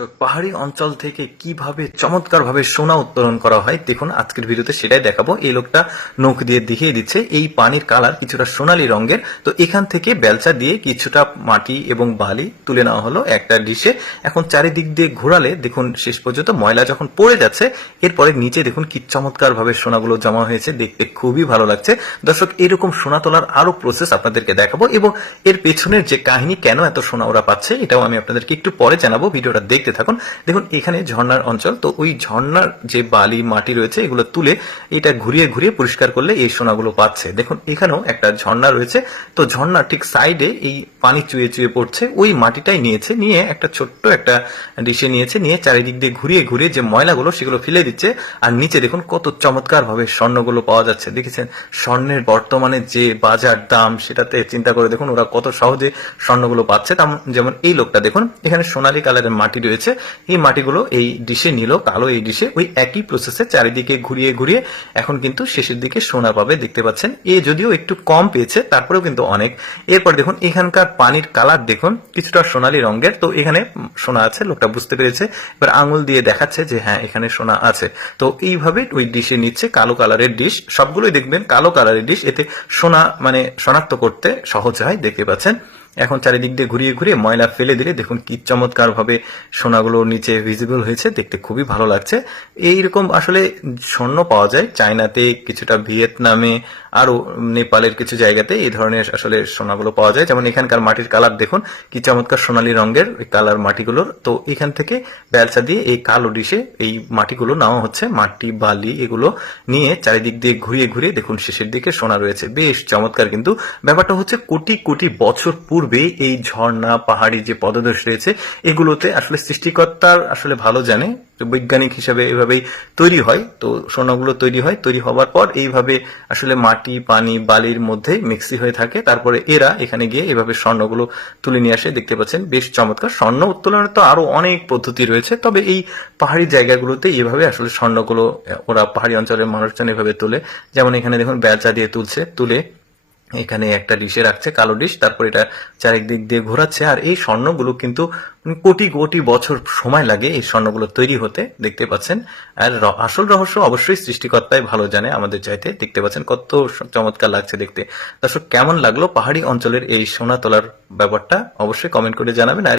দর্শক পাহাড়ি অঞ্চল থেকে কীভাবে চমৎকারভাবে সোনা উত্তোলন করা হয়, দেখুন আজকের ভিডিওতে সেটাই দেখাবো। এই লোকটা নখ দিয়ে দেখিয়ে দিচ্ছে, এই পানির কালার কিছুটা সোনালি রঙের। তো এখান থেকে বেলচা দিয়ে কিছুটা মাটি এবং বালি তুলে নেওয়া হলো একটা ডিশে। এখন চারিদিক দিয়ে ঘোরালে, দেখুন শেষ পর্যন্ত ময়লা যখন পড়ে যাচ্ছে, এরপরে নিচে দেখুন কি চমৎকারভাবে সোনাগুলো জমা হয়েছে, দেখতে খুবই ভালো লাগছে। দর্শক, এরকম সোনা তোলার আরও প্রসেস আপনাদেরকে দেখাবো এবং এর পেছনের যে কাহিনী, কেন এত সোনা ওরা পাচ্ছে, এটাও আমি আপনাদেরকে একটু পরে জানাব, ভিডিওটা দেখতে থাকুন। দেখুন, এখানে ঝর্ণার অঞ্চল, তো ওই ঝর্ণার যে বালি, মাটি রয়েছে, এগুলো তুলে এটা ঘুরিয়ে ঘুরিয়ে পরিষ্কার করলে এই সোনাগুলো পাচ্ছে। দেখুন, এখানেও একটা ঝর্ণা রয়েছে, তো ঝর্ণার ঠিক সাইডে এই পানি চুয়ে চুয়ে পড়ছে, ওই মাটিটাই নিয়েছে, নিয়ে একটা ছোট্ট একটা ডিশে নিয়েছে, নিয়ে চারিদিক দিয়ে ঘুরিয়ে ঘুরিয়ে যে ময়লাগুলো, সেগুলো ফেলে দিচ্ছে। আর নিচে দেখুন, কত চমৎকার ভাবে স্বর্ণগুলো পাওয়া যাচ্ছে। দেখেছেন, স্বর্ণের বর্তমানে যে বাজার দাম, সেটাতে চিন্তা করে দেখুন, ওরা কত সহজে স্বর্ণগুলো পাচ্ছে। যেমন এই লোকটা দেখুন, এখানে সোনালী কালারের মাটি রয়েছে। এই মাটিগুলো এই ডিশে নিল, কালো এই ডিশে ওই একই প্রসেসে চারিদিকে ঘুরিয়ে ঘুরিয়ে এখন কিন্তু শেষের দিকে সোনা পাবে, দেখতে পাচ্ছেন। এ যদিও একটু কম পেয়েছে, তারপরেও কিন্তু অনেক। এরপর দেখুন, এখানকার পানির কালার দেখুন, কিছুটা সোনালী রঙের। তো এখানে সোনা আছে, লোকটা বুঝতে পেরেছে। এবার আঙুল দিয়ে দেখাচ্ছে যে হ্যাঁ এখানে সোনা আছে। তো এইভাবে ওই ডিশে নিচ্ছে, কালো কালারের ডিশ। সবগুলোই দেখবেন কালো কালারের ডিশ। এতে সোনা মানে শনাক্ত করতে সহজ হয়, দেখতে পাচ্ছেন। এখন চারিদিক দিয়ে ঘুরিয়ে ঘুরিয়ে ময়লা ফেলে দিলে দেখুন কি চমৎকারভাবে সোনাগুলোর সোনাগুলো নিচে ভিজিবল হয়েছে, দেখতে খুবই ভালো লাগছে। এইরকম আসলে স্বর্ণ পাওয়া যায়। চায়নাতে কিছুটা ভিয়েতনামে আরও নেপালের কিছু জায়গাতে এই ধরনের আসলে সোনাগুলো পাওয়া যায়। যেমন এখানকার মাটির কালার দেখুন, কি চমৎকার সোনালী রঙের কালার মাটিগুলোর। তো এখান থেকে বেলচা দিয়ে এই কালো ডিশে এই মাটিগুলো নেওয়া হচ্ছে, মাটি, বালি এগুলো নিয়ে চারিদিক দিয়ে ঘুরিয়ে ঘুরিয়ে দেখুন শেষের দিকে সোনা রয়েছে। বেশ চমৎকার কিন্তু ব্যাপারটা হচ্ছে কোটি কোটি বছর পূর্বে এই ঝর্ণা, পাহাড়ি যে পদদেশ রয়েছে, এগুলোতে আসলে সৃষ্টিকর্তার আসলে ভালো জানে। বৈজ্ঞানিক হিসাবে এভাবেই তৈরি হয়। তো সোনাগুলো তৈরি হয়। তৈরি হওয়ার পর এইভাবে আসলে মাটি, পানি, বালির মধ্যে মিক্সি হয়ে থাকে। তারপরে এরা এখানে গিয়ে এভাবে স্বর্ণগুলো তুলে নিয়ে আসে। দেখতে পাচ্ছেন, বেশ চমৎকার। স্বর্ণ উত্তোলনের তো আরও অনেক পদ্ধতি রয়েছে। তবে এই পাহাড়ি জায়গাগুলোতে এভাবে আসলে স্বর্ণগুলো ওরা পাহাড়ি অঞ্চলের মানুষজন এভাবে তোলে। যেমন এখানে দেখুন, বেলচা দিয়ে তুলছে, তুলে এখানে একটা ডিশে রাখছে, কালো ডিশ তারপর এটা চারিদিক দিয়ে ঘোরাচ্ছে, আর এই স্বর্ণগুলো কিন্তু কোটি কোটি বছর সময় লাগে এই স্বর্ণগুলো তৈরি হতে, দেখতে পাচ্ছেন। আর আসল রহস্য অবশ্যই সৃষ্টিকর্তাই ভালো জানে আমাদের চাইতে, দেখতে পাচ্ছেন কত চমৎকার লাগছে দেখতে। দর্শক, কেমন লাগল পাহাড়ি অঞ্চলের এই সোনা তোলার ব্যাপারটা? অবশ্যই কমেন্ট করে জানাবেন, আর